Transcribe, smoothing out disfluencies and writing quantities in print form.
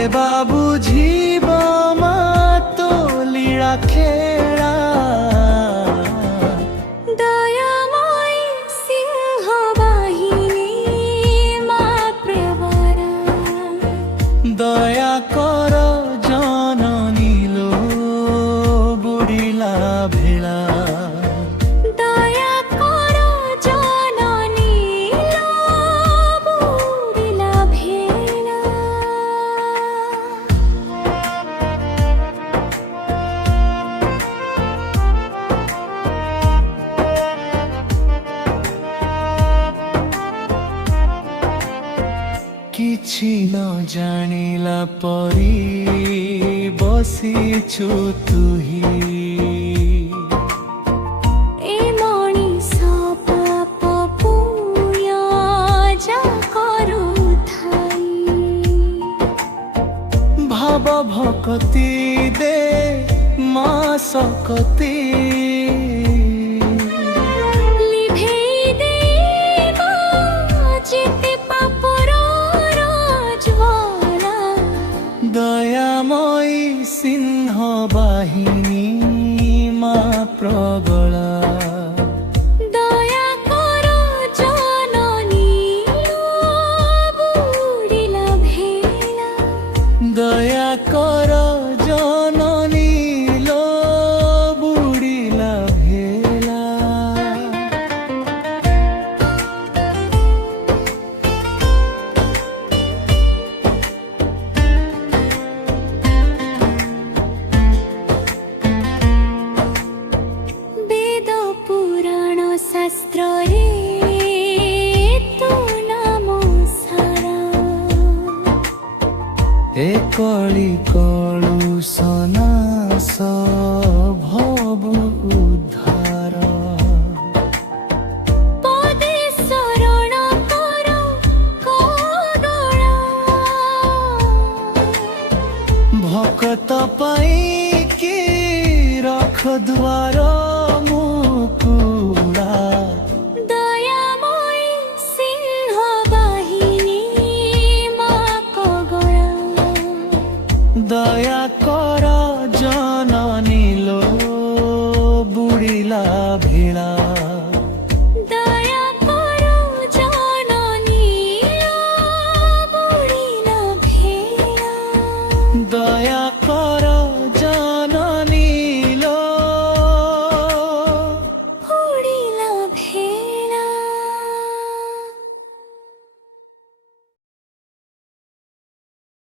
কেবা বুঝিব মাতলি ৰাখেৰা দয়াময় সিংহ বাহিনী মা প্ৰেমৰা দয়া কর জননী লো বুড়িলা ভেড়া দয়া কর জননী লো বুড়িলা ভেড়া କିଛି ନ ଜାଣିଲା ପରି ବସିଛୁ ତୁହି ଏ ମଣିଷ ପାପ ପୁଣ୍ୟ ଯା କରୁଥାଇ ଭାବ ଭକତି ଦେ ମା ଶକତି লিভেই দেব যেতে পাপর জ্বালা দয়াময় সিংহ বাহিনী মা প্রগলা দয়া কর জননী লো বুড়িলা ভেলা দয়া কর জননী লো বুড়িলা ভেলা বেদ পুরাণ শাস্ত্রে তো নাম সারা এ কলি কলু সনাস ভবু উদ্ধার পদে শরণ কর কদলা ভকত পাই কি রখ দুয়ার মুকুড়া দয়াময় সিংহ বাহিনী মা কগলা দয়া কর জননী লো বুড়িলা ভেড়া